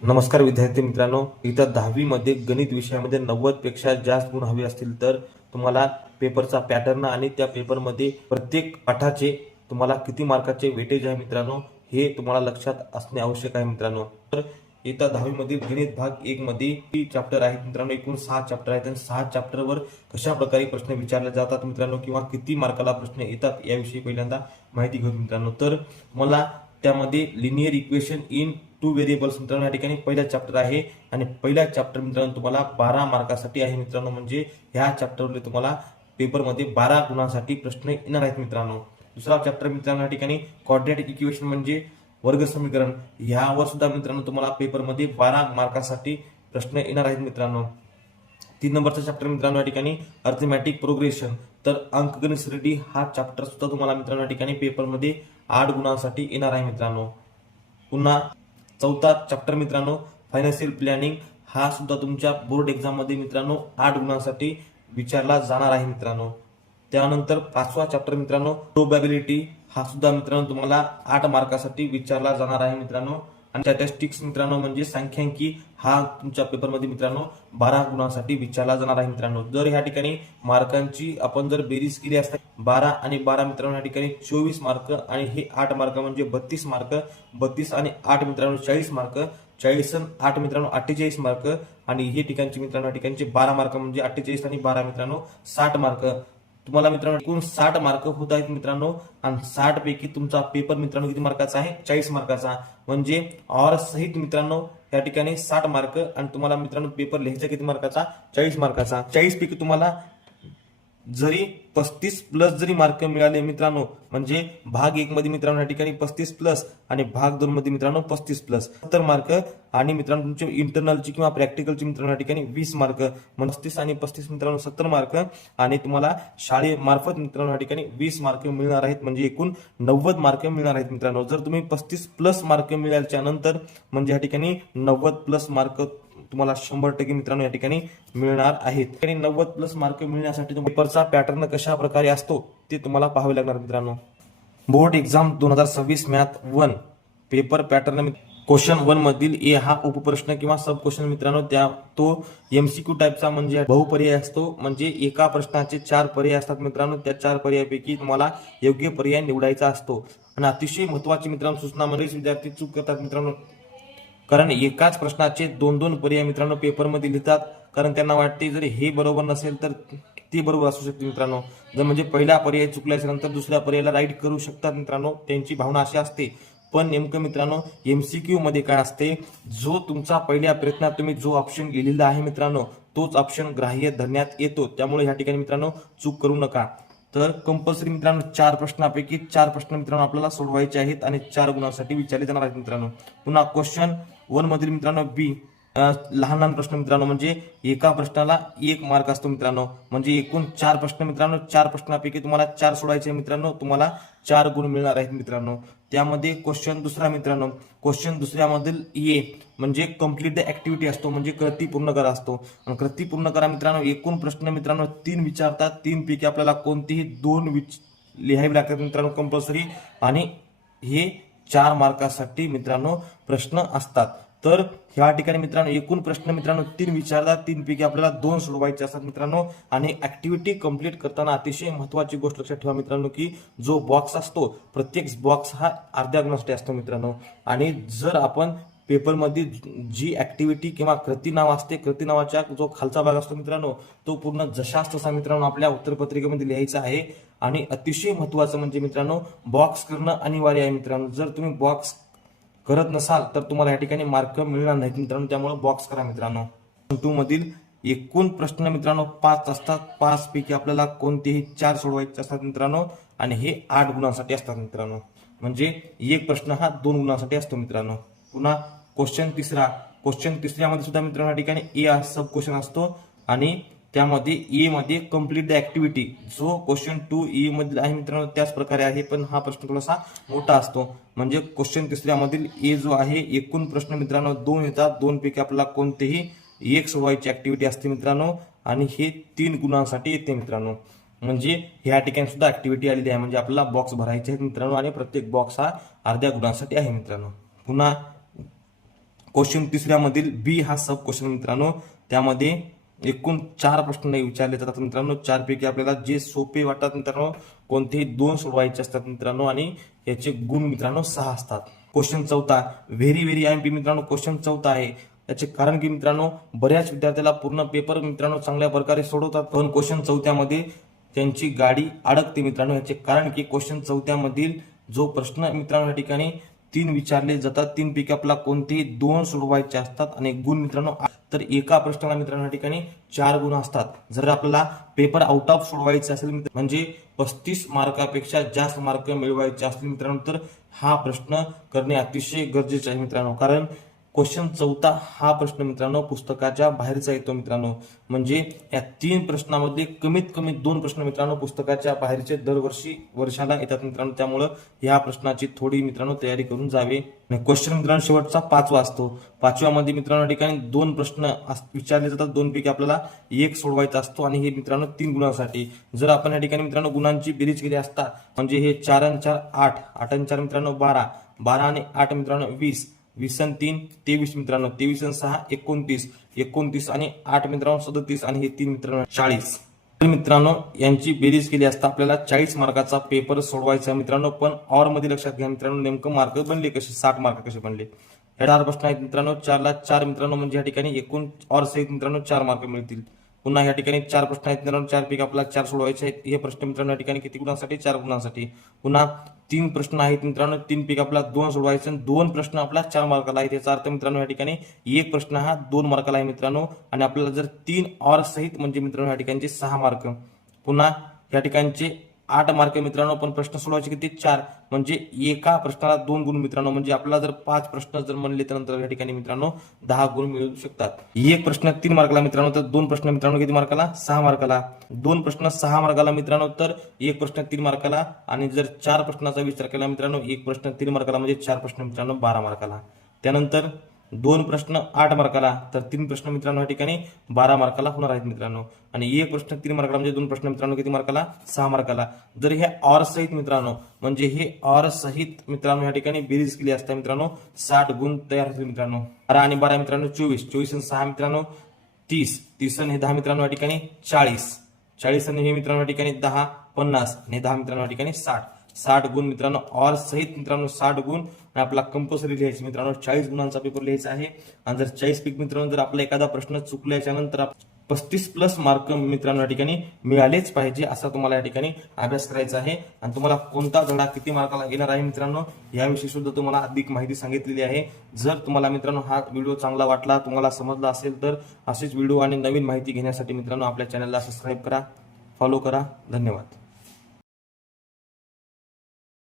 नमस्कार विद्यार्थी मित्रांनो, इथं 10वी मध्ये गणित विषयामध्ये 90 पेक्षा जास्त गुण हवे असतील तर तुम्हाला पेपरचा पॅटर्न आणि त्या पेपरमध्ये प्रत्येक पाठाचे तुम्हाला किती मार्काचे वेटेज आहे मित्रांनो, हे तुम्हाला लक्षात असणे आवश्यक आहे मित्रांनो। तर इथं 10वी मधील गणित भाग 1 मध्ये चॅप्टर आहेत मित्रांनो, एकूण 6 चॅप्टर आहेत आणि 6 चॅप्टरवर कशा प्रकारे प्रश्न विचारले जातात मित्रांनो किंवा किती मार्काला प्रश्न येतात याविषयी पहिल्यांदा माहिती घेऊ मित्रांनो। तर मला त्यामध्ये लिनियर इक्वेशन इन 2 व्हेरिएबल्स मित्रांनो या ठिकाणी पहिला चॅप्टर आहे आणि पहिला चॅप्टर मित्रांनो तुम्हाला 12 मार्कासाठी आहे मित्रांनो। म्हणजे ह्या चॅप्टरमध्ये तुम्हाला पेपरमध्ये 12 गुणांसाठी प्रश्न येणार आहेत मित्रांनो। दुसरा चॅप्टर मित्रांनो या ठिकाणी क्वाड्रॅटिक इक्वेशन म्हणजे वर्ग समीकरण, ह्यावर सुद्धा मित्रांनो तुम्हाला पेपरमध्ये 12 मार्कासाठी प्रश्न येणार आहेत मित्रांनो। 3 नंबरचा चॅप्टर मित्रांनो या ठिकाणी अर्थमॅटिक प्रोग्रेशन, तर अंकगणित श्रेणी हा चॅप्टर सुद्धा तुम्हाला मित्रांनो या ठिकाणी पेपरमध्ये 8 गुणांसाठी येणार आहे मित्रांनो। पुन्हा चौथा चॅप्टर मित्रांनो फायनान्शियल प्लॅनिंग, हा सुद्धा तुमच्या बोर्ड एक्झाम मध्ये मित्रांनो 8 गुणांसाठी विचारला जाणार आहे मित्रांनो। त्यानंतर पाचवा चॅप्टर मित्रांनो प्रोबॅबिलिटी, हा सुद्धा मित्रांनो तुम्हाला 8 मार्कासाठी विचारला जाणार आहे मित्रांनो। आणि स्टॅटिस्टिक्स मित्रांनो म्हणजे सांख्यिकी, हा तुमच्या पेपरमध्ये मित्रांनो 12 गुणांसाठी विचारला जाणार आहे मित्रांनो। जर ह्या ठिकाणी मार्कांची आपण जर बेरीज केली असता 12 आणि 12 मित्रांनो या ठिकाणी 24 मार्क आणि हे 8 मार्क म्हणजे 32 मार्क, 32 आणि 8 मित्रांनो 40 मार्क, 40 आणि 8 मित्रांनो 48 मार्क आणि हे ठिकाणचे मित्रांनो या ठिकाणचे 12 मार्क म्हणजे 48 आणि 12 मित्रांनो 60 मार्क। तुम्हाला मित्रांनो एकूण 60 मार्क होत आहेत मित्रांनो आणि 60 पैकी तुमचा पेपर मित्रांनो किती मार्काचा आहे 40 मार्काचा, म्हणजे ऑर सहित मित्रांनो या ठिकाणी 60 मार्क आणि तुम्हाला मित्रांनो पेपर लिहायचा किती मार्काचा 40 मार्काचा। 40 पैकी तुम्हाला जरी 35 प्लस जरी मार्क मिळाले मित्रांनो, म्हणजे भाग 1 मध्ये मित्रांनो या ठिकाणी 35 प्लस आणि भाग 2 मध्ये मित्रांनो 35 प्लस 70 मार्क आणि मित्रांनो तुमचे इंटरनलची किंवा प्रॅक्टिकलची मित्रांनो या ठिकाणी 20 मार्क, 35 आणि 35 मित्रांनो 70 मार्क आणि तुम्हाला शाळेमार्फत मित्रांनो या ठिकाणी 20 मार्क मिळणार आहेत, म्हणजे एकूण 90 मार्क मिळणार आहेत मित्रांनो। जर तुम्ही 35 प्लस मार्क मिळाल्याच्या नंतर म्हणजे या ठिकाणी 90 प्लस मार्क तुम्हाला 100% मित्रांनो या ठिकाणी मिळणार आहेत। 90 प्लस मार्क मिळण्यासाठी पेपरचा पॅटर्न कशा प्रकारे असतो ते तुम्हाला पाहावे लागणार मित्रांनो। Board exam 2026 math 1 paper pattern, question 1 मधील ए हा उपप्रश्न किंवा सब क्वेश्चन मित्रांनो तो एमसीक्यू टाईपचा म्हणजे बहुपर्याय असतो, म्हणजे एका प्रश्नाचे 4 पर्याय असतात मित्रांनो, त्या 4 पर्यायापैकी तुम्हाला योग्य पर्याय निवडायचा असतो। आणि अतिशय महत्वाची मित्रांनो सूचना म्हणजे विद्यार्थी चूक करतात मित्रांनो, कारण एकाच प्रश्नाचे 2-2 पर्याय मित्रांनो पेपरमध्ये लिहितात, कारण त्यांना वाटते जर हे बरोबर नसेल तर ते बरोबर असू शकते मित्रांनो। जर म्हणजे पहिला पर्याय चुकल्याच्या नंतर दुसऱ्या पर्यायाला राईट करू शकतात मित्रांनो, त्यांची भावना अशी असते। पण नेमकं मित्रांनो एमसीक्यू मध्ये काय असते, जो तुमचा पहिल्या प्रयत्नात तुम्ही जो ऑप्शन लिहिलेला आहे मित्रांनो तोच ऑप्शन ग्राह्य धरण्यात येतो, त्यामुळे ह्या ठिकाणी मित्रांनो चूक करू नका। तर कंपल्सरी मित्रांनो 4 प्रश्नापैकी 4 प्रश्न मित्रांनो आपल्याला सोडवायचे आहेत आणि 4 गुणांसाठी विचारले जाणार आहेत मित्रांनो। पुन्हा क्वेश्चन 1 मधील मित्रांनो बी लहान लहान प्रश्न मित्रांनो, म्हणजे एका प्रश्नाला 1 मार्क असतो मित्रांनो, म्हणजे एकूण 4 प्रश्न मित्रांनो, 4 प्रश्नापैकी तुम्हाला 4 सोडायचे मित्रांनो, तुम्हाला 4 गुण मिळणार आहेत मित्रांनो। त्यामध्ये क्वेश्चन दुसरा मित्रांनो, क्वेश्चन दुसऱ्यामधील ए म्हणजे कम्प्लीट द ऍक्टिव्हिटी असतो, म्हणजे कृती पूर्ण करा असतो। आणि कृती पूर्ण करा मित्रांनो, एकूण प्रश्न मित्रांनो 3 विचारतात, 3 पैकी आपल्याला कोणतेही 2 लिहावे लागतात मित्रांनो कंपल्सरी, आणि हे 4 मार्कासाठी मित्रांनो प्रश्न असतात। तर ह्या ठिकाणी मित्रांनो एकूण प्रश्न मित्रांनो 3 विचारतात, 3 पैकी आपल्याला 2 सोडवायचे असतात मित्रांनो। आणि ऍक्टिव्हिटी कंप्लीट करताना अतिशय महत्वाची गोष्ट लक्षात ठेवा मित्रांनो, की जो बॉक्स असतो प्रत्येक बॉक्स हा अर्ध्या गुणासाठी असतो मित्रांनो। आणि जर आपण पेपरमध्ये जी ऍक्टिव्हिटी किंवा कृती नाव असते, कृती नावाचा जो खालचा भाग असतो मित्रांनो तो पूर्ण जशास तसा मित्रांनो आपल्या उत्तरपत्रिकेमध्ये लिहायचा आहे। आणि अतिशय महत्वाचं म्हणजे मित्रांनो बॉक्स करणं अनिवार्य आहे मित्रांनो। जर तुम्ही बॉक्स करत नसाल तर तुम्हाला या ठिकाणी मार्क मिळणार नाहीत मित्रांनो, त्यामुळे बॉक्स करा मित्रांनो। 2 मधील एकूण प्रश्न मित्रांनो 5 असतात, 5 पैकी आपल्याला कोणतेही 4 सोडवायचे असतात मित्रांनो, आणि हे 8 गुणांसाठी असतात मित्रांनो, म्हणजे एक प्रश्न हा 2 गुणांसाठी असतो मित्रांनो। पुन्हा क्वेश्चन तिसऱ्यामध्ये सुद्धा मित्रांनो या ठिकाणी ए हा सब क्वेश्चन असतो, आणि त्यामध्ये ए मध्ये कम्प्लीट द ऍक्टिव्हिटी जो क्वेश्चन 2 ए मध्ये आहे मित्रांनो त्याच प्रकारे आहे, पण हा प्रश्न थोडासा मोठा असतो। म्हणजे क्वेश्चन तिसऱ्यामधील ए जो आहे एकूण प्रश्न मित्रांनो 2 येतात, 2 पैकी आपल्याला कोणतेही 1 सोडवायची ऍक्टिव्हिटी असते मित्रांनो, आणि हे 3 गुणांसाठी येते मित्रांनो। म्हणजे ह्या ठिकाणी सुद्धा ऍक्टिव्हिटी आलेली आहे, म्हणजे आपल्याला बॉक्स भरायचे आहेत मित्रांनो, आणि प्रत्येक बॉक्स हा अर्ध्या गुणांसाठी आहे मित्रांनो। पुन्हा क्वेश्चन तिसऱ्यामधील बी हा सब क्वेश्चन मित्रांनो, त्यामध्ये एकूण 4 प्रश्न विचारले जातात मित्रांनो. 4 पैकी आपल्याला जे सोपे वाटतात मित्रांनो, कोणतेही 2 सोडवायचे असतात मित्रांनो आणि याचे गुण मित्रांनो 6 असतात. क्वेश्चन चौथा व्हेरी व्हेरी IMP मित्रांनो, क्वेश्चन चौथा आहे. त्याचे कारण की मित्रांनो, बऱ्याच विद्यार्थ्याला पूर्ण पेपर मित्रांनो चांगल्या प्रकारे सोडवतात, पण क्वेश्चन चौथ्यामध्ये त्यांची गाडी अडकते मित्रांनो. याचे कारण की क्वेश्चन चौथ्यामधील जो प्रश्न मित्रांनो या ठिकाणी 3 विचारले जातात, 3 पैकी आपला कोणतेही 2 सोडवायचे असतात आणि गुण मित्रांनो, तर एका प्रश्नाला मित्रांनो या ठिकाणी 4 गुण असतात. जर आपल्याला पेपर आउट ऑफ सोडवायचे असेल म्हणजे 35 मार्कापेक्षा जास्त मार्क मिळवायचे असतील मित्रांनो, तर हा प्रश्न करणे अतिशय गरजेचे आहे मित्रांनो. कारण क्वेश्चन चौथा हा प्रश्न मित्रांनो पुस्तकाच्या बाहेरचा येतो मित्रांनो. म्हणजे या 3 प्रश्नामध्ये कमीत कमी 2 प्रश्न मित्रांनो पुस्तकाच्या बाहेरचे दरवर्षी वर्षाला येतात मित्रांनो. त्यामुळं या प्रश्नाची थोडी मित्रांनो तयारी करून जावे. क्वेश्चन मित्रांनो शेवटचा 5वा असतो. 5व्यामध्ये मित्रांनो या ठिकाणी 2 प्रश्न विचारले जातात, 2 पैकी आपल्याला 1 सोडवायचा असतो आणि हे मित्रांनो 3 गुणांसाठी. जर आपण या ठिकाणी मित्रांनो गुणांची बेरीज केली असता म्हणजे हे 4 आणि 4 8, 8 आणि 4 मित्रांनो 12, 12 आणि 8 मित्रांनो 20, 20 आणि 3 23 मित्रांनो, 23 आणि 6 29, 29 आणि 8 मित्रांनो 37 आणि हे 3 मित्रांनो 40. तर मित्रांनो यांची बेरीज केली असता आपल्याला 40 मार्काचा पेपर सोडवायचा मित्रांनो. पण ऑर मध्ये लक्षात घ्या मित्रांनो, नेमकं मार्क बनले कसे, 60 मार्क कसे बनले. हे 4 प्रश्न आहेत मित्रांनो, 4 ला 4 मित्रांनो म्हणजे या ठिकाणी एकूण ऑर सहित मित्रांनो 4 मार्क मिळतील. पुन्हा या ठिकाणी 4 प्रश्न आहेत मित्रांनो, 4 पैकी आपल्याला 4 सोडवायचे आहेत. हे प्रश्न मित्रांनो या ठिकाणी किती गुणांसाठी, 4 गुणांसाठी. पुन्हा 3 प्रश्न आहेत मित्रांनो, 3 पैकी आपल्याला 2 सोडवायचे आणि 2 प्रश्न आपला 4 मार्काला आहेत. याचा अर्थ मित्रांनो या ठिकाणी 1 प्रश्न हा 2 मार्काला आहे मित्रांनो. आणि आपल्याला जर 3 ऑर सहित म्हणजे मित्रांनो या ठिकाणचे 6 मार्क. पुन्हा या ठिकाणचे 8 मार्क मित्रांनो, पण प्रश्न सोडवायचे किती, 4. म्हणजे एका प्रश्नाला 2 गुण मित्रांनो. म्हणजे आपल्याला जर 5 प्रश्न जर म्हणले तर नंतर या ठिकाणी मित्रांनो 10 गुण मिळू शकतात. एक प्रश्न 3 मार्काला मित्रांनो, तर 2 प्रश्न मित्रांनो किती मार्काला, 6 मार्काला. 2 प्रश्न 6 मार्काला मित्रांनो, तर 1 प्रश्न 3 मार्काला. आणि जर 4 प्रश्नाचा विचार केला मित्रांनो, 1 प्रश्न 3 मार्काला म्हणजे 4 प्रश्न मित्रांनो 12 मार्काला. त्यानंतर 2 प्रश्न 8 मार्काला, तर 3 प्रश्न मित्रांनो या ठिकाणी 12 मार्काला होणार आहेत मित्रांनो. आणि 1 प्रश्न 3 मार्काला म्हणजे 2 प्रश्न मित्रांनो किती मार्काला, 6 मार्काला. जर हे ऑर सहित मित्रांनो, म्हणजे हे ऑर सहित मित्रांनो या ठिकाणी बेरीज केली असता मित्रांनो 60 गुण तयार होतील मित्रांनो. 12 आणि 12 मित्रांनो 24, 24 आणि 6 मित्रांनो 30, 30 आणि 10 मित्रांनो या ठिकाणी 40, 40 आणि हे मित्रांनो या ठिकाणी 10 50 आणि 10 मित्रांनो या ठिकाणी 60, 60 गुण मित्रांनो ऑर सहित मित्रांनो 60 गुण. आणि आपला कंपल्सरी लिहायचं मित्रांनो 40 गुणांचा पेपर लिहायचा आहे. आणि जर 40 पैकी मित्रांनो जर आपला एखादा प्रश्न चुकल्याच्या नंतर 35+ मार्क मित्रांनो या ठिकाणी मिळालेच पाहिजे, असा तुम्हाला या ठिकाणी अभ्यास करायचा आहे. आणि तुम्हाला कोणता धडा किती मार्काला येणार आहे मित्रांनो याविषयी सुद्धा तुम्हाला अधिक माहिती सांगितलेली आहे. जर तुम्हाला मित्रांनो हा व्हिडिओ चांगला वाटला, तुम्हाला समजला असेल, तर असेच व्हिडिओ आणि नवीन माहिती घेण्यासाठी मित्रांनो आपल्या चॅनलला सबस्क्राईब करा, फॉलो करा. धन्यवाद.